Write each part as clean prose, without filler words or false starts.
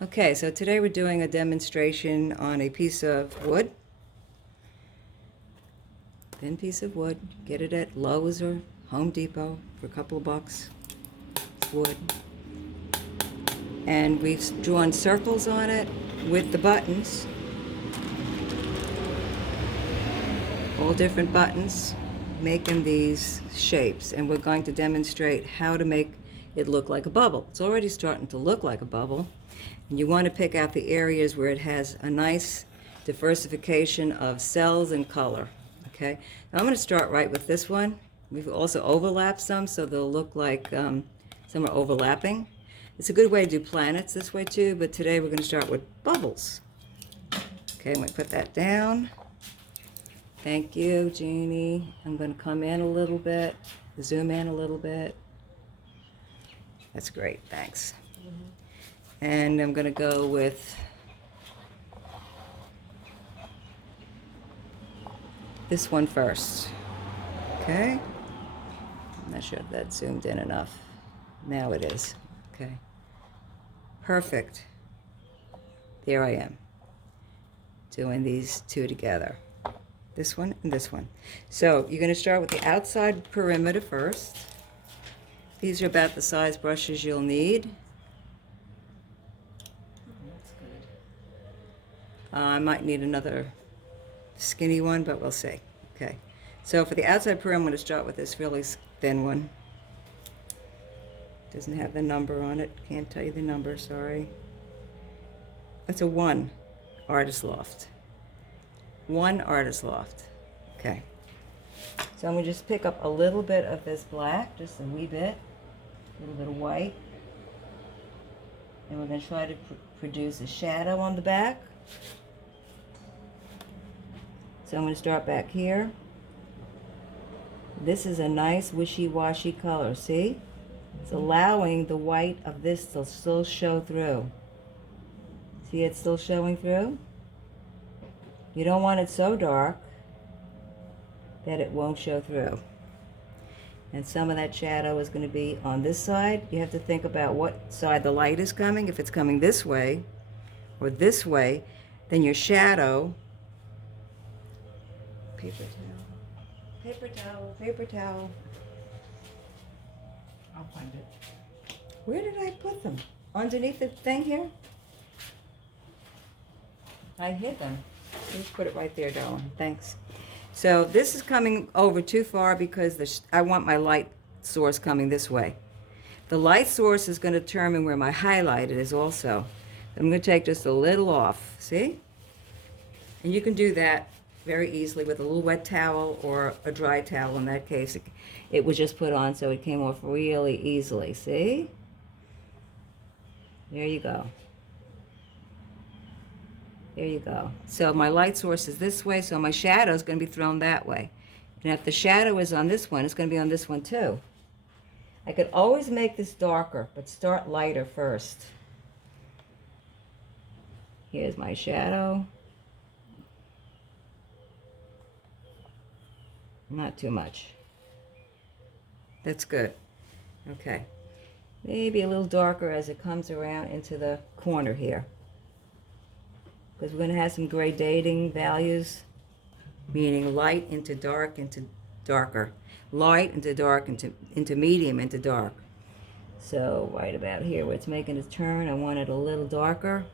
Okay, so today we're doing a demonstration on a piece of wood. Thin piece of wood. Get it at Lowe's or Home Depot for a couple of bucks. It's wood. And we've drawn circles on it with the buttons. All different buttons making these shapes. And we're going to demonstrate how to make it look like a bubble. It's already starting to look like a bubble. And you want to pick out the areas where it has a nice diversification of cells and color. Okay, now I'm going to start right with this one. We've also overlapped some so they'll look like some are overlapping. It's a good way to do planets this way too, but today we're going to start with bubbles. Okay, I'm going to put that down. Thank you, Jeannie. I'm going to come in a little bit, zoom in a little bit. That's great, thanks. And I'm going to go with this one first. Okay? I'm not sure if that's zoomed in enough. Now it is. Okay. Perfect. There I am. Doing these two together. This one and this one. So you're going to start with the outside perimeter first. These are about the size brushes you'll need. I might need another skinny one, but we'll see. Okay. So for the outside perimeter, I'm going to start with this really thin one. Doesn't have the number on it. Can't tell you the number, sorry. It's a 1 artist loft. 1 artist loft. Okay. So I'm going to just pick up a little bit of this black, just a wee bit. A little bit of white. And we're going to try to produce a shadow on the back. So I'm going to start back here. This is a nice wishy-washy color, see? It's allowing the white of this to still show through. See, it's still showing through? You don't want it so dark that it won't show through. And some of that shadow is going to be on this side. You have to think about what side the light is coming. If it's coming this way or this way, then your shadow... Paper towel. Paper towel. Paper towel. I'll find it. Where did I put them? Underneath the thing here? I hid them. Just put it right there, darling. Thanks. So this is coming over too far because I want my light source coming this way. The light source is going to determine where my highlight is also. I'm going to take just a little off. See? And you can do that very easily with a little wet towel or a dry towel. In that case, it was just put on so it came off really easily. See? There you go. There you go. So my light source is this way, so my shadow is going to be thrown that way. And if the shadow is on this one, it's going to be on this one too. I could always make this darker, but start lighter first. Here's my shadow. Not too much. That's good. Okay. Maybe a little darker as it comes around into the corner here. Because we're going to have some gradating values, meaning light into dark into darker. Light into dark into medium into dark. So right about here where it's making a turn, I want it a little darker.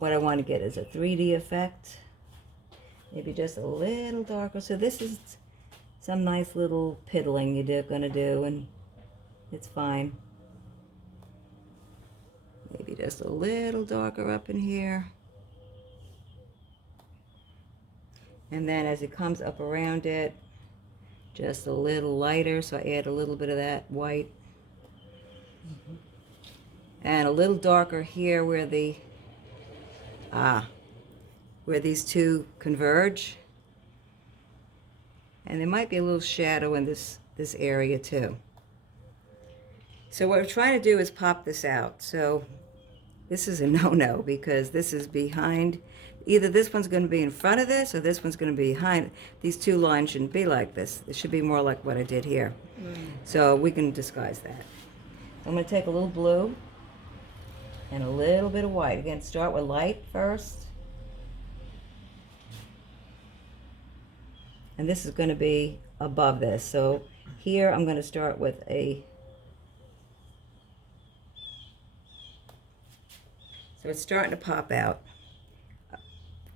What I want to get is a 3D effect. Maybe just a little darker. So this is some nice little piddling you're going to do, and it's fine. Maybe just a little darker up in here. And then as it comes up around it, just a little lighter. So I add a little bit of that white. And a little darker here where the where these two converge. And there might be a little shadow in this area too. So what we're trying to do is pop this out. So this is a no-no because this is behind. Either this one's going to be in front of this or this one's going to be behind. These two lines shouldn't be like this. It should be more like what I did here. So we can disguise that. I'm going to take a little blue and a little bit of white. Again, start with light first. And this is going to be above this. So here I'm going to start with so it's starting to pop out. I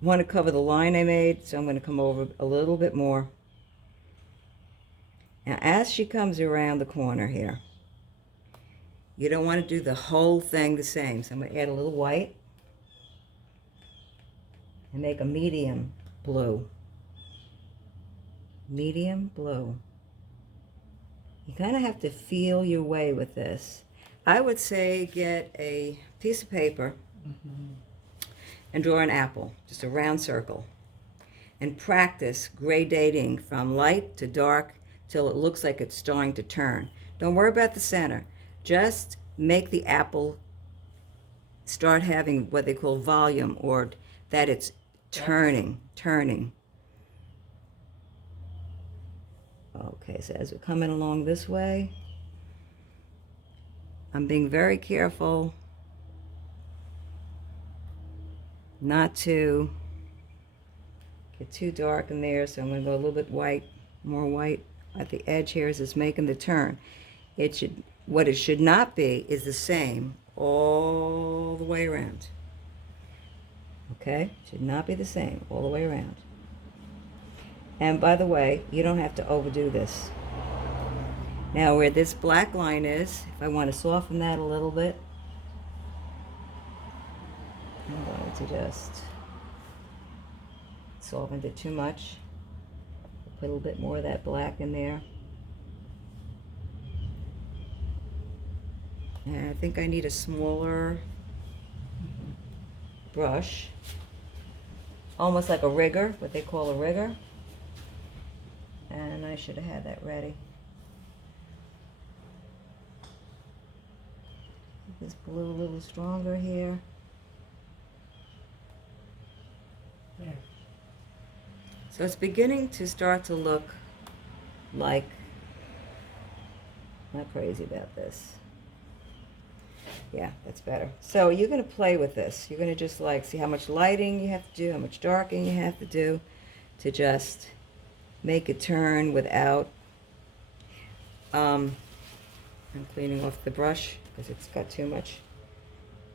want to cover the line I made, so I'm going to come over a little bit more. Now as she comes around the corner here, you don't want to do the whole thing the same. So I'm going to add a little white and make a medium blue. Medium blue. You kind of have to feel your way with this. I would say get a piece of paper and draw an apple, just a round circle, and practice gradating from light to dark till it looks like it's starting to turn. Don't worry about the center. Just make the apple start having what they call volume, or that it's turning. Okay, so as we're coming along this way, I'm being very careful not to get too dark in there, so I'm going to go a little bit white, more white at the edge here as it's making the turn. What it should not be is the same all the way around. Okay? Should not be the same all the way around. And by the way, you don't have to overdo this. Now where this black line is, if I want to soften that a little bit, I'm going to just soften it too much. Put a little bit more of that black in there. And I think I need a smaller brush, almost like a rigger, what they call a rigger. And I should have had that ready. This blue a little stronger here. There. So it's beginning to start to look like, I'm not crazy about this. Yeah, that's better. So you're going to play with this. You're going to just like see how much lighting you have to do, how much darkening you have to do to just make it turn without, I'm cleaning off the brush because it's got too much.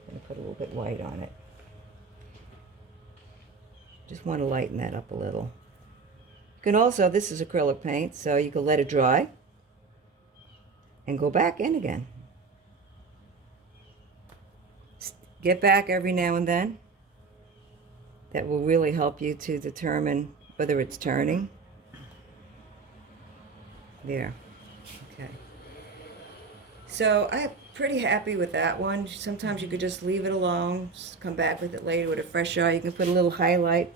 I'm going to put a little bit white on it. Just want to lighten that up a little. You can also, this is acrylic paint, so you can let it dry and go back in again. Get back every now and then. That will really help you to determine whether it's turning. There. Okay. So I'm pretty happy with that one. Sometimes you could just leave it alone, just come back with it later with a fresh eye. You can put a little highlight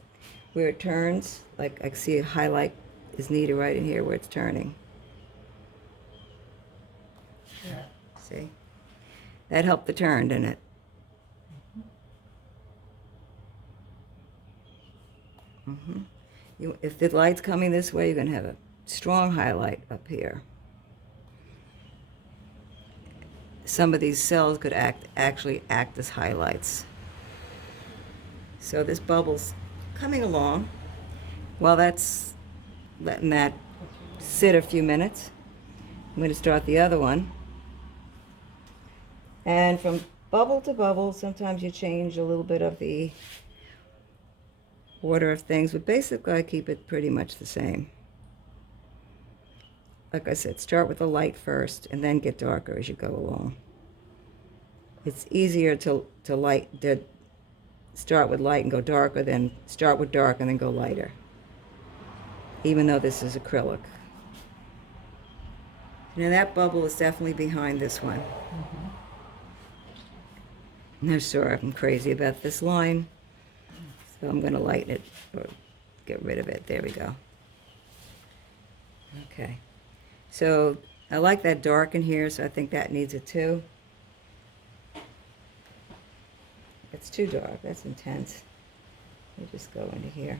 where it turns. Like I see a highlight is needed right in here where it's turning. Yeah. See? That helped the turn, didn't it? If the light's coming this way, you're going to have a strong highlight up here. Some of these cells could actually act as highlights. So this bubble's coming along. While that's letting that sit a few minutes, I'm going to start the other one. And from bubble to bubble, sometimes you change a little bit of the order of things, but basically I keep it pretty much the same. Like I said, start with the light first and then get darker as you go along. It's easier to start with light and go darker than start with dark and then go lighter, even though this is acrylic. Now that bubble is definitely behind this one. I'm sorry, I'm crazy about this line. So I'm going to lighten it or get rid of it. There we go. Okay. So I like that dark in here, so I think that needs it too. It's too dark. That's intense. Let me just go into here.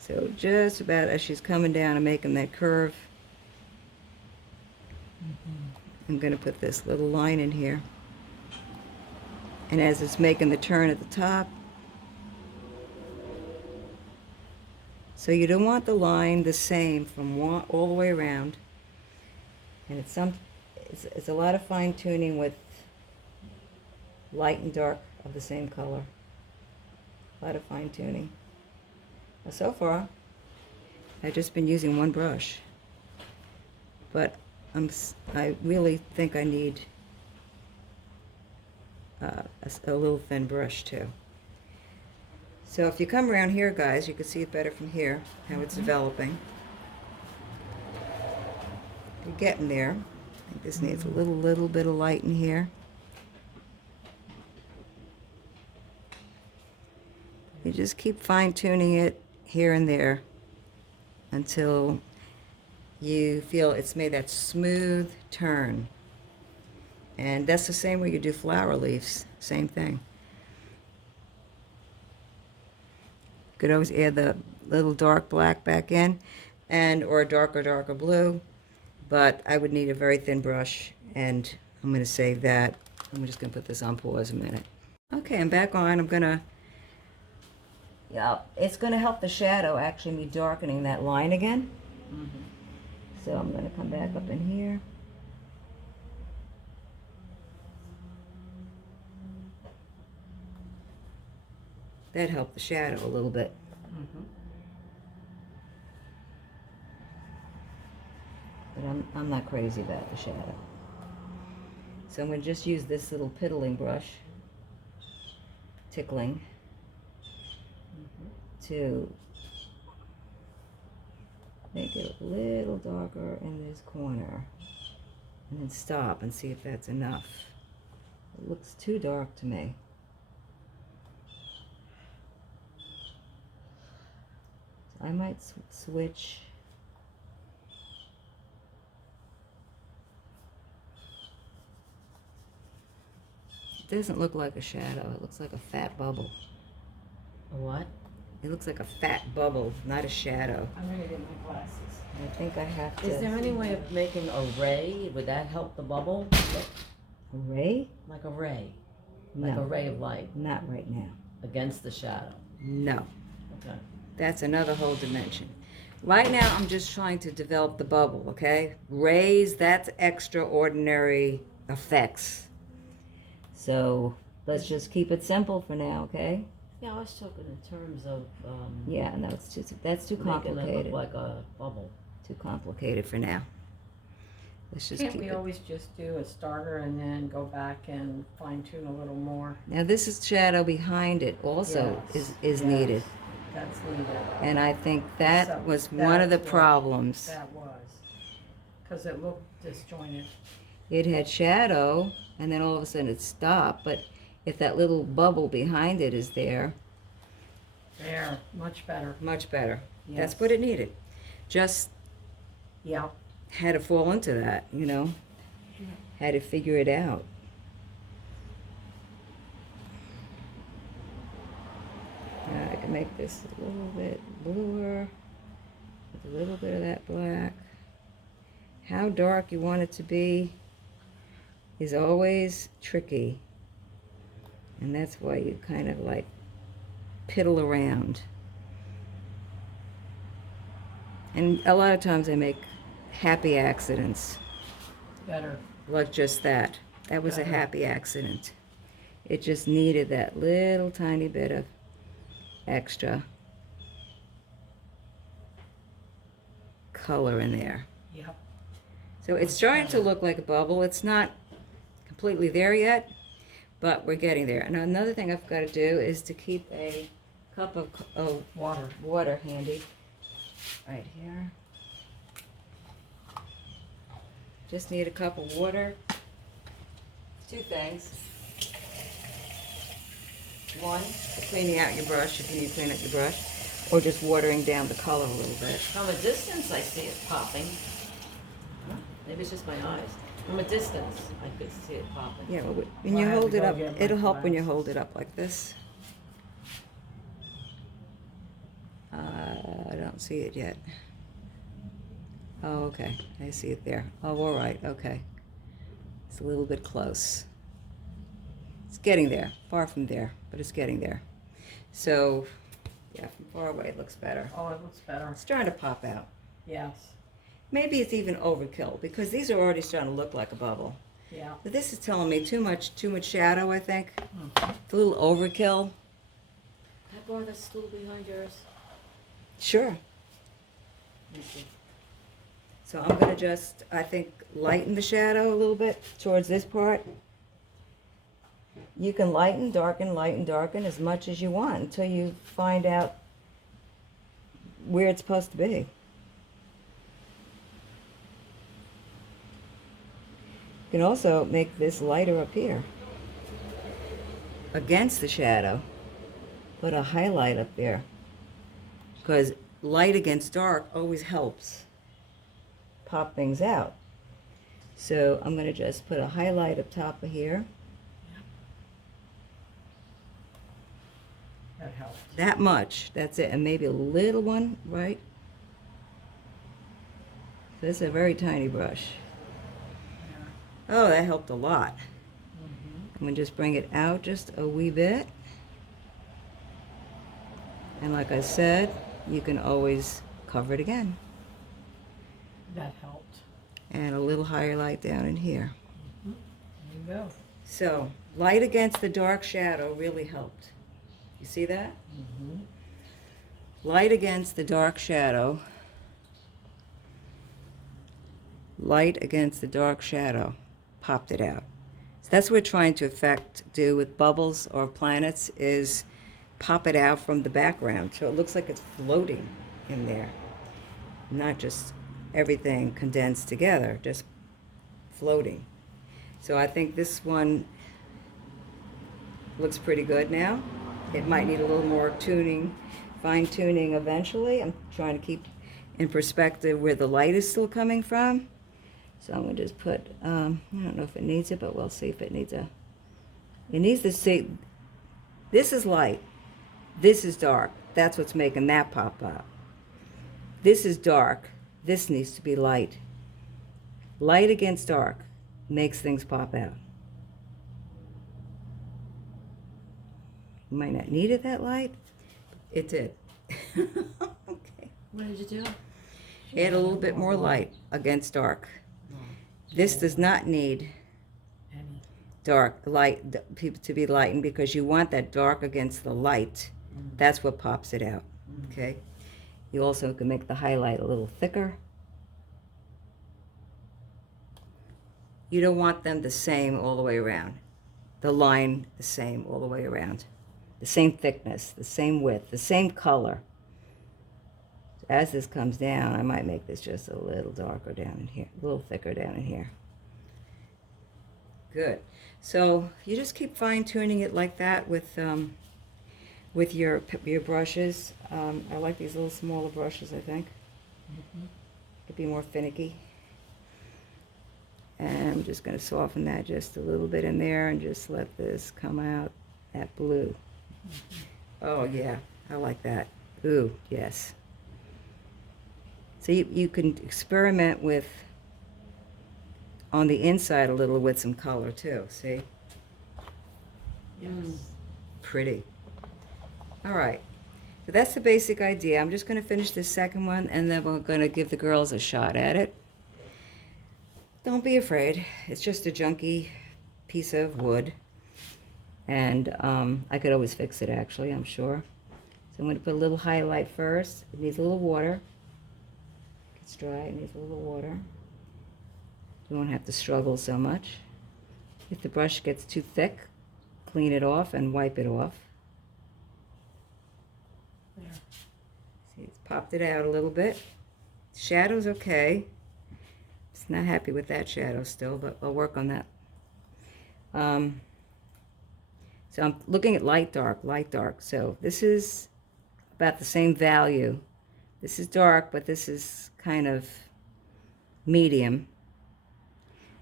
So just about as she's coming down and making that curve, I'm going to put this little line in here. And as it's making the turn at the top, so you don't want the line the same from all the way around. And it's a lot of fine tuning with light and dark of the same color. A lot of fine tuning. Now, so far, I've just been using one brush, but I really think I need a little thin brush too. So if you come around here, guys, you can see it better from here, how it's developing. You're getting there. I think this needs a little bit of light in here. You just keep fine-tuning it here and there until you feel it's made that smooth turn. And that's the same way you do flower leaves, same thing. You could always add the little dark black back in, or a darker blue, but I would need a very thin brush, and I'm going to save that. I'm just going to put this on pause a minute. Okay, I'm back on. Yeah, it's going to help the shadow actually be darkening that line again. So I'm going to come back up in here. That helped the shadow a little bit. But I'm not crazy about the shadow. So I'm going to just use this little piddling brush, tickling, to make it a little darker in this corner. And then stop and see if that's enough. It looks too dark to me. So I might switch. It doesn't look like a shadow. It looks like a fat bubble. A what? It looks like a fat bubble, not a shadow. I'm going to get my glasses. I think I have to... Is there any way of making a ray? Would that help the bubble? A ray? Like a ray. No. Like a ray of light. Not right now. Against the shadow. No. Okay. That's another whole dimension. Right now, I'm just trying to develop the bubble, okay? Rays, that's extraordinary effects. So let's just keep it simple for now, okay? Yeah, I was talking in terms of yeah, no, that's too complicated. Making it look like a bubble. Too complicated for now. Let's just Can't keep we it. always just do a starter and then go back and fine tune a little more? Now this is shadow behind it also Yes, is yes, needed. That's needed. And I think that So was one of the that's what problems. That was, because it looked disjointed. It had shadow, and then all of a sudden it stopped. But if that little bubble behind it is there, There, much better. much better. Yes. That's what it needed. Just Yeah. had to fall into that, you know. Had to figure it out. Now I can make this a little bit bluer with a little bit of that black. How dark you want it to be is always tricky. And that's why you kind of like piddle around. And a lot of times I make happy accidents. Better. Like just that. That was a happy accident. It just needed that little tiny bit of extra color in there. Yep. So it's starting to look like a bubble. It's not completely there yet, but we're getting there. And another thing I've got to do is to keep a cup of water handy right here. Just need a cup of water. Two things. One, for cleaning out your brush, if you need to clean out your brush, or just watering down the color a little bit. From a distance, I see it popping. Maybe it's just my eyes. From a distance, I could see it popping. Yeah, well, when you I have hold to it go up, get my it'll help when you glasses. hold it up like this. I don't see it yet. Oh, okay. I see it there. Oh, all right. Okay. It's a little bit close. It's getting there, far from there, but it's getting there. So, yeah, from far away it looks better. Oh, it looks better. It's starting to pop out. Yes. Maybe it's even overkill because these are already starting to look like a bubble. Yeah. But this is telling me too much shadow, I think. Mhm. It's a little overkill. Can I borrow the stool behind yours? Sure. Thank you. So I'm going to just, I think, lighten the shadow a little bit towards this part. You can lighten, darken as much as you want until you find out where it's supposed to be. You can also make this lighter up here against the shadow. Put a highlight up there because light against dark always helps pop things out. So I'm going to just put a highlight up top of here. That helped. That much. That's it. And maybe a little one, right? This is a very tiny brush. Yeah. Oh, that helped a lot. Mhm. I'm going to just bring it out just a wee bit. And like I said, you can always cover it again. That helped. And a little highlight down in here. There you go. So, light against the dark shadow really helped. You see that? Mhm. Light against the dark shadow. Light against the dark shadow. Popped it out. So that's what we're trying to do with bubbles or planets is pop it out from the background so it looks like it's floating in there. Not just everything condensed together, just floating. So I think this one looks pretty good now. It might need a little more tuning, fine tuning eventually. I'm trying to keep in perspective where the light is still coming from. So I'm going to just put, I don't know if it needs it, but we'll see if it needs it needs to see, this is light, this is dark. That's what's making that pop up. This is dark, this needs to be light. Light against dark makes things pop out. You might not need it that light. It did. Okay. What did you do? Add a little bit more light against dark. This does not need Any. dark light to be lightened because you want that dark against the light. That's what pops it out. Okay. You also can make the highlight a little thicker. You don't want them the same all the way around. The line the same all the way around. The same thickness, the same width, the same color. As this comes down, I might make this just a little darker down in here, a little thicker down in here. Good. So you just keep fine tuning it like that with your brushes. I like these little smaller brushes, I think. Could be more finicky. And I'm just going to soften that just a little bit in there and just let this come out, that blue. Oh yeah, I like that. Ooh, yes. So you can experiment with, on the inside a little with some color too, see? Yes. Pretty. All right, so that's the basic idea. I'm just going to finish this second one and then we're going to give the girls a shot at it. Don't be afraid. It's just a junky piece of wood. And I could always fix it actually, I'm sure. So I'm going to put a little highlight first. It needs a little water. It's dry, it needs a little water. You won't have to struggle so much. If the brush gets too thick, clean it off and wipe it off. There. See, it's popped it out a little bit. Shadow's okay. Just not happy with that shadow still, but I'll work on that. So I'm looking at light, dark, light, dark. So this is about the same value. This is dark, but this is kind of medium.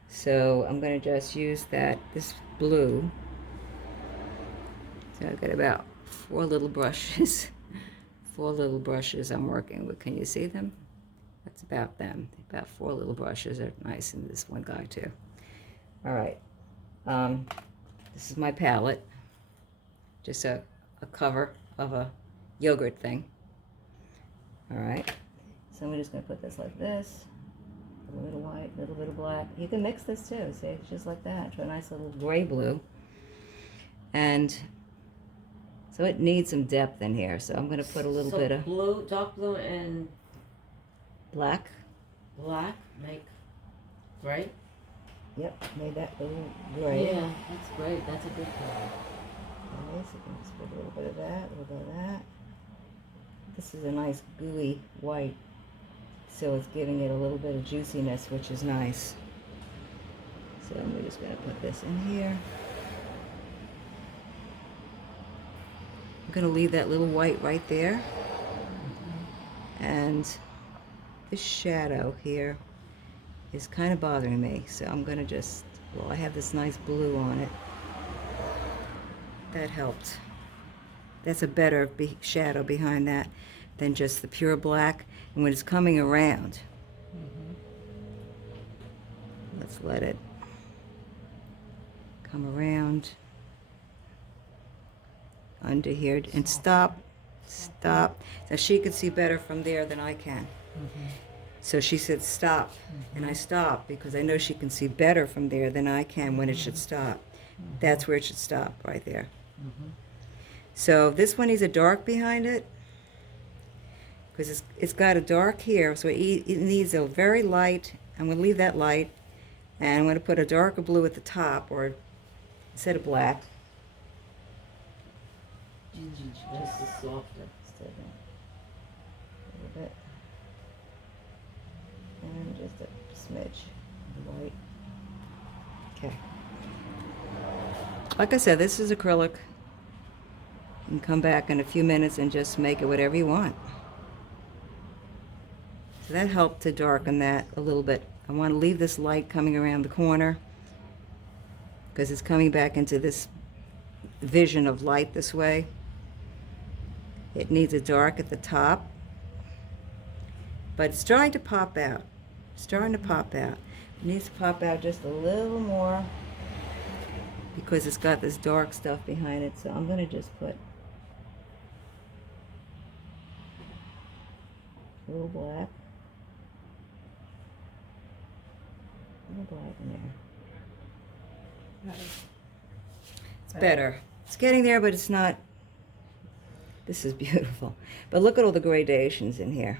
So I'm going to just use this blue. So I've got about 4 little brushes. 4 little brushes I'm working with. Can you see them? That's about them. About 4 little brushes are nice, and this one guy too. All right. This is my palette. Just a cover of a yogurt thing. All right. So I'm just going to put this like this. A little bit of white, a little bit of black. You can mix this too. See, it's just like that. To a nice little gray blue. And so it needs some depth in here. So I'm going to put a little bit of blue, dark blue, and black. black make, right? Yep, made that little gray. Yeah, that's great. That's a good color. Okay, so you can just put a little bit of that, a little bit of that. This is a nice gooey white, so it's giving it a little bit of juiciness, which is nice. So we're just going to put this in here. I'm going to leave that little white right there. And this shadow here is kind of bothering me, so I'm going to just, well, I have this nice blue on it. That helped. That's a better shadow behind that than just the pure black. And when it's coming around, let's let it come around under here and stop. Now she could see better from there than I can. So she said stop, and I stopped because I know she can see better from there than I can when it should stop. That's where it should stop, right there. So this one needs a dark behind it because it's got a dark here, so it needs a very light. I'm going to leave that light, and I'm going to put a darker blue at the top, or instead of black. This is softer. Instead of a little bit. And just a smidge of white. Okay. Like I said, this is acrylic. You can come back in a few minutes and just make it whatever you want. So that helped to darken that a little bit. I want to leave this light coming around the corner because it's coming back into this vision of light this way. It needs a dark at the top, but it's starting to pop out. Starting to pop out. It needs to pop out just a little more because it's got this dark stuff behind it. So I'm going to just put a little black. A little black in there. It's better. It's getting there, but it's not. This is beautiful. But look at all the gradations in here.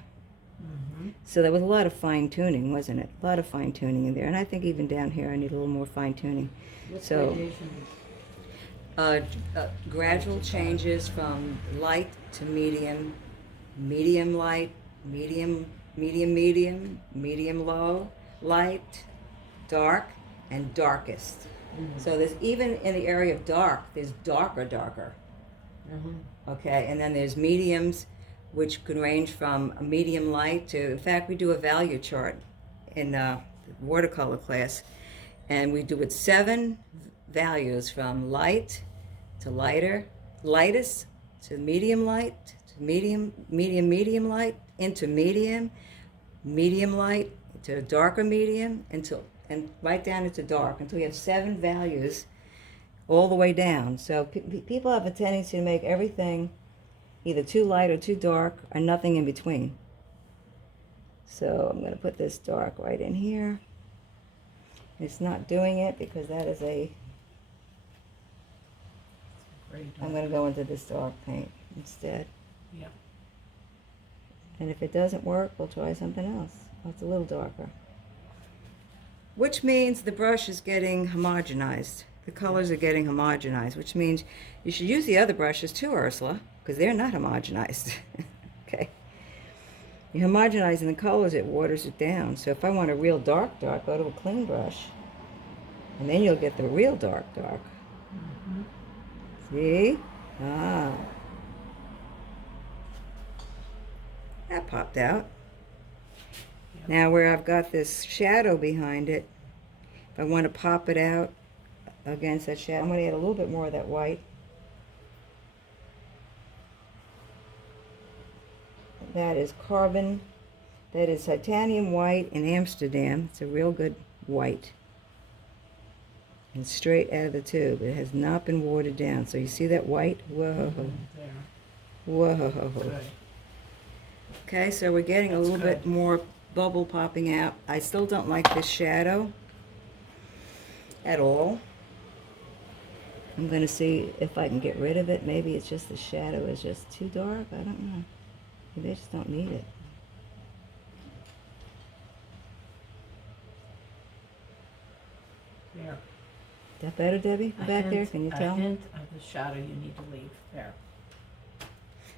So there was a lot of fine tuning, wasn't it? A lot of fine tuning in there. And I think even down here I need a little more fine tuning. What's So gradation? gradual changes from light to medium, medium light, medium low, light, dark, and darkest. So there's even in the area of dark, there's darker. Okay, and then there's mediums, which can range from a medium light to, in fact, we do a value chart in watercolor class, and we do it 7 values from light to lighter, lightest to medium light, to medium light, into medium light, to darker medium, and right down into dark, until we have 7 values all the way down. So people have a tendency to make everything either too light or too dark, or nothing in between. So I'm going to put this dark right in here. It's not doing it because that is I'm going to go into this dark paint instead. Yep. And if it doesn't work, we'll try something else. Oh, it's a little darker. Which means the brush is getting homogenized. The colors are getting homogenized, which means you should use the other brushes too, Ursula, because they're not homogenized. Okay. You're homogenizing the colors, it waters it down. So if I want a real dark, go to a clean brush. And then you'll get the real dark. See? Ah. That popped out. Yep. Now where I've got this shadow behind it, if I want to pop it out against that shadow, I'm going to add a little bit more of that white. That is carbon. That is titanium white in Amsterdam. It's a real good white. and straight out of the tube. It has not been watered down. So you see that white? Whoa. There. Whoa. Good. Okay, so we're getting a That's little bit good. more bubble popping out. I still don't like this shadow at all. I'm going to see if I can get rid of it. Maybe it's just the shadow is just too dark. I don't know. Maybe I just don't need it. There. Is that better, Debbie? Back there? Can you A tell? hint of the shadow you need to leave there.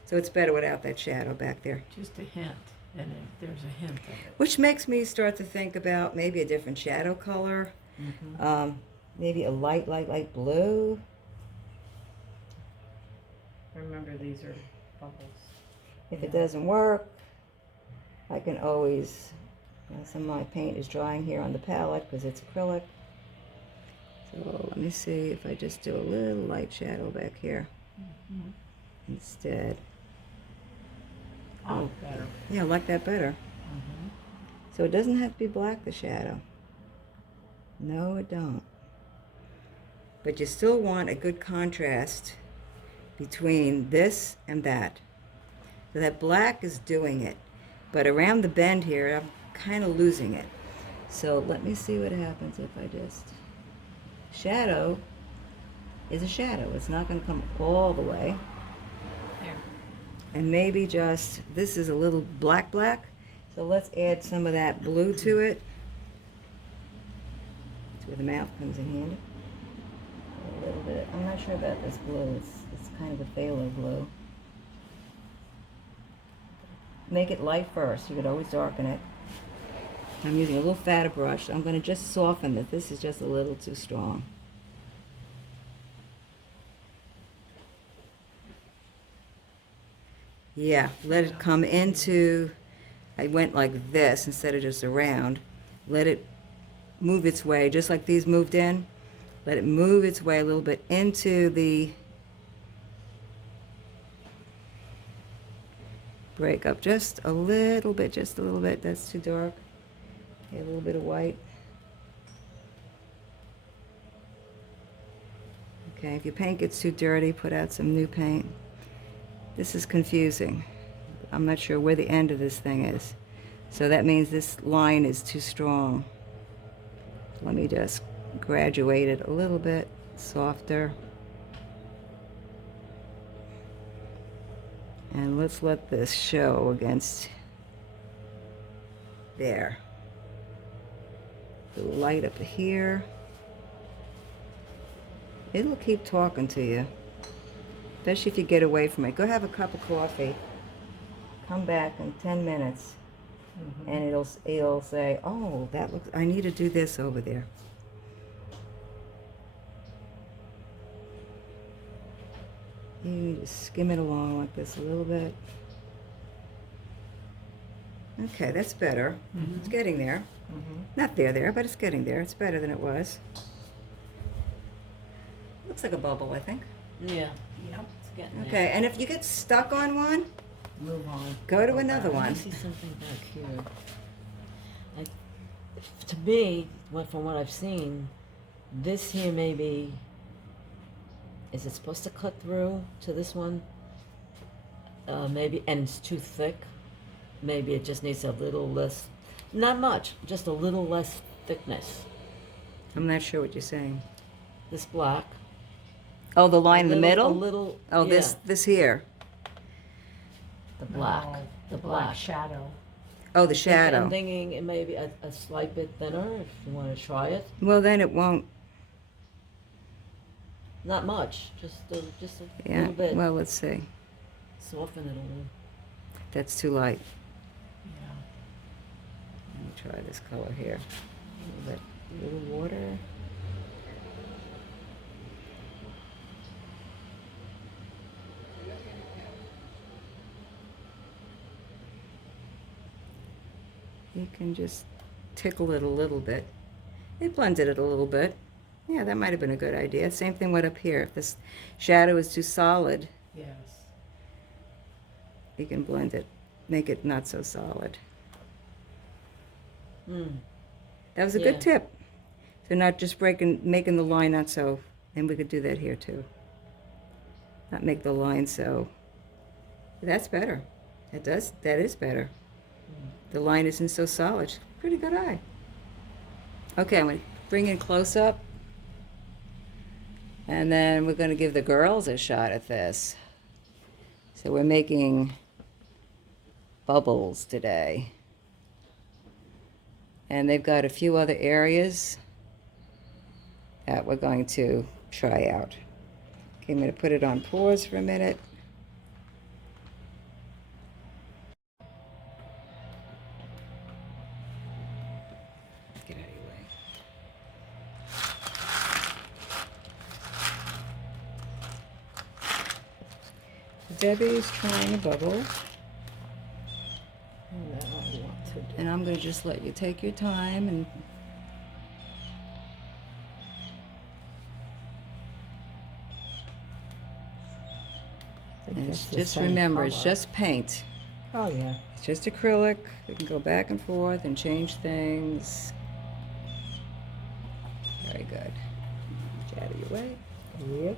So it's better without that shadow back there. Just a hint, and if there's a hint of it. Which makes me start to think about maybe a different shadow color. Maybe a light blue. Remember, these are bubbles. If it doesn't work, I can always, some of my paint is drying here on the palette because it's acrylic. So let me see if I just do a little light shadow back here instead. Oh, better. Yeah, I like that better. So it doesn't have to be black, the shadow. No, it don't. But you still want a good contrast between this and that. So that black is doing it. But around the bend here, I'm kind of losing it. So let me see what happens if I just... Shadow is a shadow. It's not going to come all the way. There. And maybe just, this is a little black. So let's add some of that blue to it. That's where the mouth comes in handy. A little bit. I'm not sure about this blue. It's kind of a phthalo blue. Make it light first. You could always darken it. I'm using a little fatter brush. I'm going to just soften it. This is just a little too strong. Yeah, let it come into, I went like this instead of just around. Let it move its way, just like these moved in. Let it move its way a little bit into the break up. Just a little bit, That's too dark. Okay, a little bit of white. Okay, if your paint gets too dirty, put out some new paint. This is confusing. I'm not sure where the end of this thing is. So that means this line is too strong. Let me just graduate it a little bit softer. And let's let this show against there. The light up here. It'll keep talking to you, especially if you get away from it. Go have a cup of coffee. Come back in 10 minutes, and it'll say, "Oh, that looks. I need to do this over there." You just skim it along like this a little bit. Okay, that's better. It's getting there. Not there, but it's getting there. It's better than it was. Looks like a bubble, I think. Yeah. Yep. It's getting there. Okay, and if you get stuck on one, Move on. go to another Let one. me see something back here. To me, from what I've seen, this here maybe, is it supposed to cut through to this one? Maybe, and it's too thick. Maybe it just needs a little less, not much, just a little less thickness. I'm not sure what you're saying. This black. Oh, the line in the middle? A little. Oh, yeah, this here. The black. Oh, the black black. shadow. Oh, the shadow. I'm thinking it may be a slight bit thinner if you want to try it. Well, then it won't. Not much, just a Yeah. little bit. Well, let's see. Soften it a little. That's too light. Yeah. Let me try this color here. A little water. You can just tickle it a little bit. It blended it a little bit. Yeah, that might have been a good idea. Same thing with up here. If this shadow is too solid, Yes. you can blend it. Make it not so solid. Mm. That was a Yeah. good tip. They're not just making the line not so, and we could do that here too. Not make the line so. That's better. That is better. The line isn't so solid. Pretty good eye. Okay, I'm going to bring in close up. And then we're going to give the girls a shot at this. So we're making bubbles today. And they've got a few other areas that we're going to try out. Okay, I'm going to put it on pause for a minute. Get out of your way. Debbie's trying a bubble. And I'm going to just let you take your time and just remember, it's just paint. Oh, yeah. It's just acrylic. You can go back and forth and change things. Very good. Get out of your way. Yep.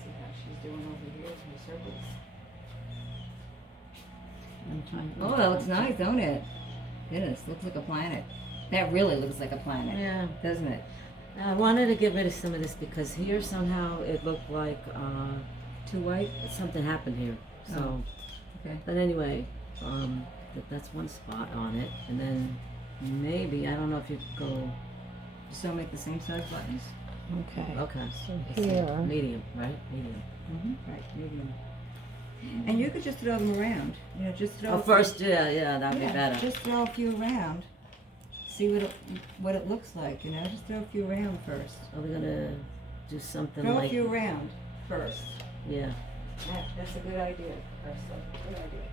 See how she's doing over here in the circles. I'm trying to. Oh, that looks nice, don't it? It is. Looks like a planet. That really looks like a planet, Yeah. doesn't it? I wanted to get rid of some of this because here somehow it looked like Too white? something happened here. So, Oh. Okay. but anyway, that's one spot on it, and then maybe I don't know if you could go. So make the same size buttons? Okay. Okay, So let's see. here. Medium, right? Medium. Right, medium. And you could just throw them around. You know, just throw. Oh, first, yeah, that'd be better. Just throw a few around. See what it looks like. You know, just throw a few around first. Are we gonna do something Throw like? a few around first. Yeah. That's a good idea. Good idea.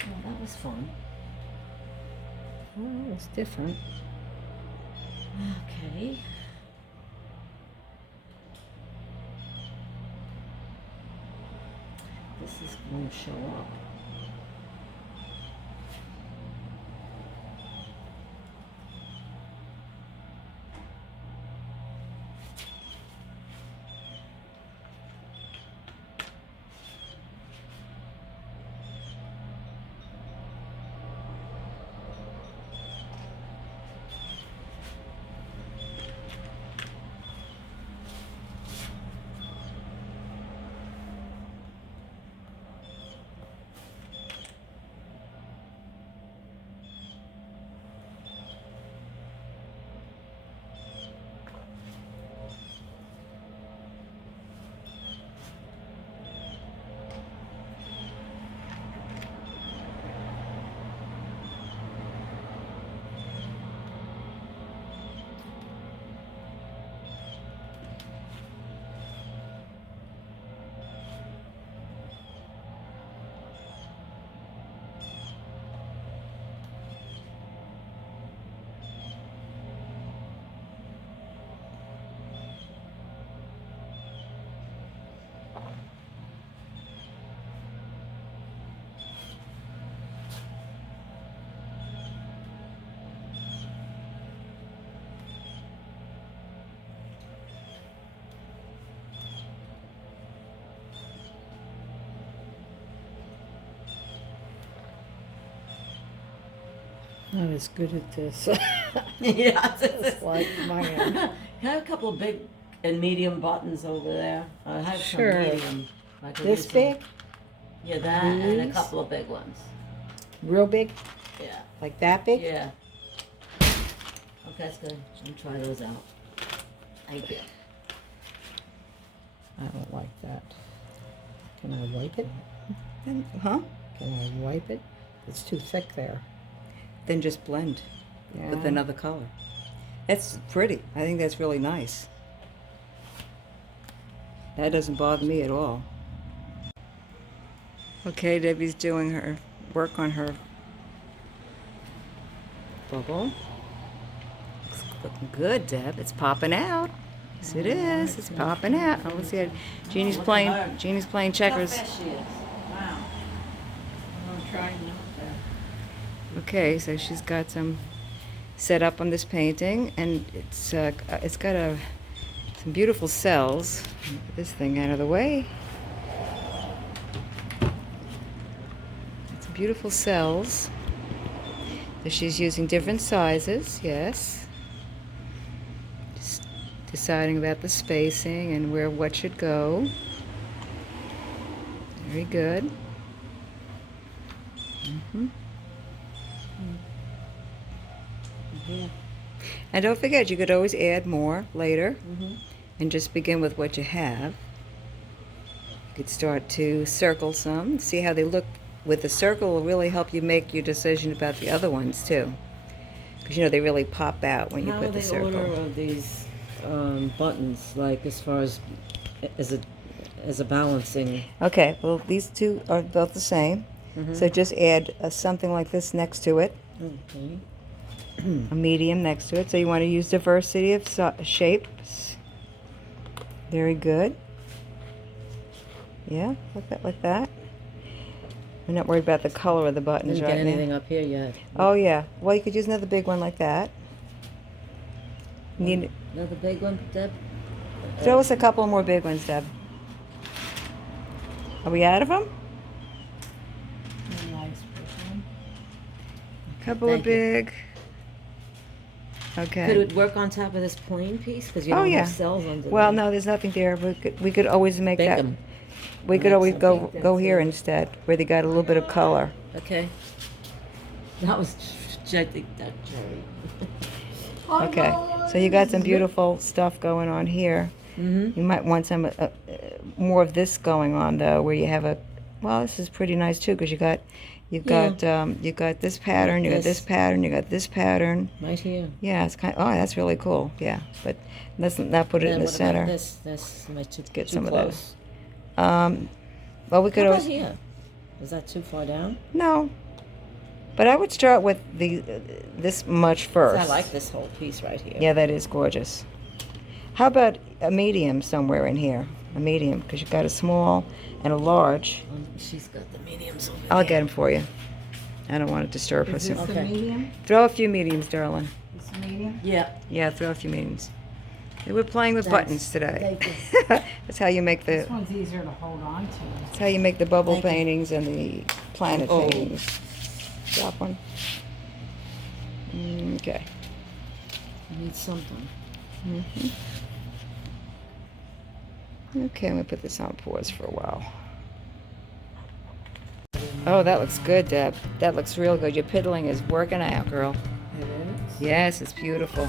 Oh, that was fun. Oh, it's different. Okay. This is going to show up. Not as good at this. Yeah, It's like mine. I have a couple of big and medium buttons over there. I have Sure. some medium. I could This use some- big? Yeah, that and a These? couple of big ones. Real big? Yeah. Like that big? Yeah. Okay, that's good. I'll try those out. Thank you. I don't like that. Can I wipe it? Huh? Can I wipe it? It's too thick there. Then just blend with Yeah. another color. That's pretty. I think that's really nice. That doesn't bother me at all. Okay, Debbie's doing her work on her bubble. Looks looking good, Deb. It's popping out. Yes, it is. It's popping out. Oh, let's see it. Jeannie's playing checkers. How fast she is. Wow. I'm trying not to. Okay, so she's got some set up on this painting, and it's got some beautiful cells. Get this thing out of the way. It's beautiful cells. So she's using different sizes, yes. Just deciding about the spacing and where what should go. Very good. Yeah. And don't forget, you could always add more later Mm-hmm. and just begin with what you have. You could start to circle some, see how they look. With the circle will really help you make your decision about the other ones too. Because you know they really pop out when you How put are the the circle. order of these buttons, like as far as a balancing? Okay, well these two are both the same. Mhm. So just add something like this next to it, Okay. a medium next to it. So you want to use diversity of shapes. Very good. Yeah, like that. I'm not worried about the color of the buttons Didn't right get now. anything up here yet. Oh yeah. Well, you could use another big one like that. Need Another big one, Deb? throw us a couple more big ones, Deb. Are we out of them? A nice one. A couple of Thank you. big. Could Okay. it work on top of this plain piece? Because you Oh, don't yeah. have cells under Well, there. no, there's nothing there. We could always make Bake that. 'em. We could Make always something. go here instead, where they got a little bit of color. Okay. That was, I think that Jerry. Okay. So you got some beautiful stuff going on here. Mm-hmm. You might want some more of this going on though, where you have a. Well, this is pretty nice too, because you got this pattern, you got this pattern, you got this pattern. Right here. Yeah, it's kind. Oh, that's really cool. Yeah, but let's not put it in Then the what center. about this? That's my too, Get too some of close. Well, we could How about always here? Is that too far down? no, but I would start with this much first. I like this whole piece right here. Yeah, that is gorgeous. How about a medium somewhere in here? A medium, because you've got a small and a large. She's got the mediums over I'll there. get them for you. I don't want to disturb her. Is this So a Okay. medium? throw a few mediums, darling. This a medium? Yeah. Yeah, throw a few mediums. We're playing with Thanks. buttons today. Thank That's how you make This the. one's easier to hold on to. That's how you make the bubble Thank you. paintings and the planet Oh. paintings. Drop one. Okay. I need something. Okay, I'm gonna put this on pause for a while. Oh, that looks good, Deb. That looks real good. Your piddling is working out, girl. It is? Yes, it's beautiful.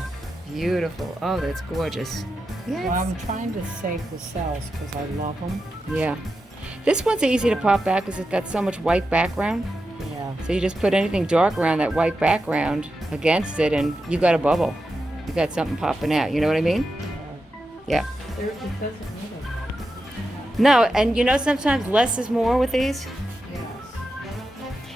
Beautiful. Oh, that's gorgeous. Well, Yes. I'm trying to save the cells because I love them. Yeah. This one's easy to pop back because it's got so much white background. Yeah. So you just put anything dark around that white background against it and you got a bubble. You got something popping out. You know what I mean? Yeah. It doesn't need a lot. No, and you know sometimes less is more with these. Yes.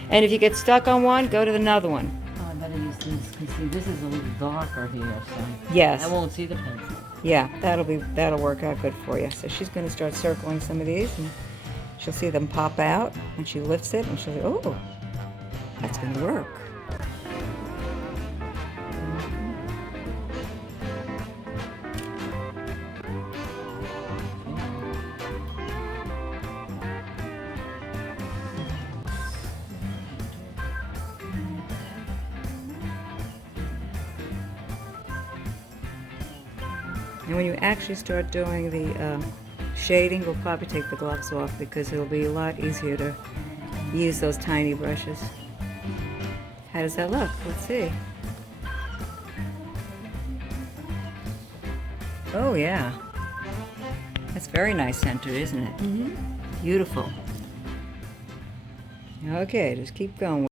And if you get stuck on one, go to another one. Oh, I better use this. See, this is a little darker here, so Yes. I won't see the pencil. Yeah, that'll work out good for you. So she's going to start circling some of these, and she'll see them pop out when she lifts it, and she'll say, "Oh, that's going to work." And when you actually start doing the shading, we'll probably take the gloves off because it'll be a lot easier to use those tiny brushes. How does that look? Let's see. Oh yeah. That's very nice center, isn't it? Mm-hmm. Beautiful. Okay, just keep going.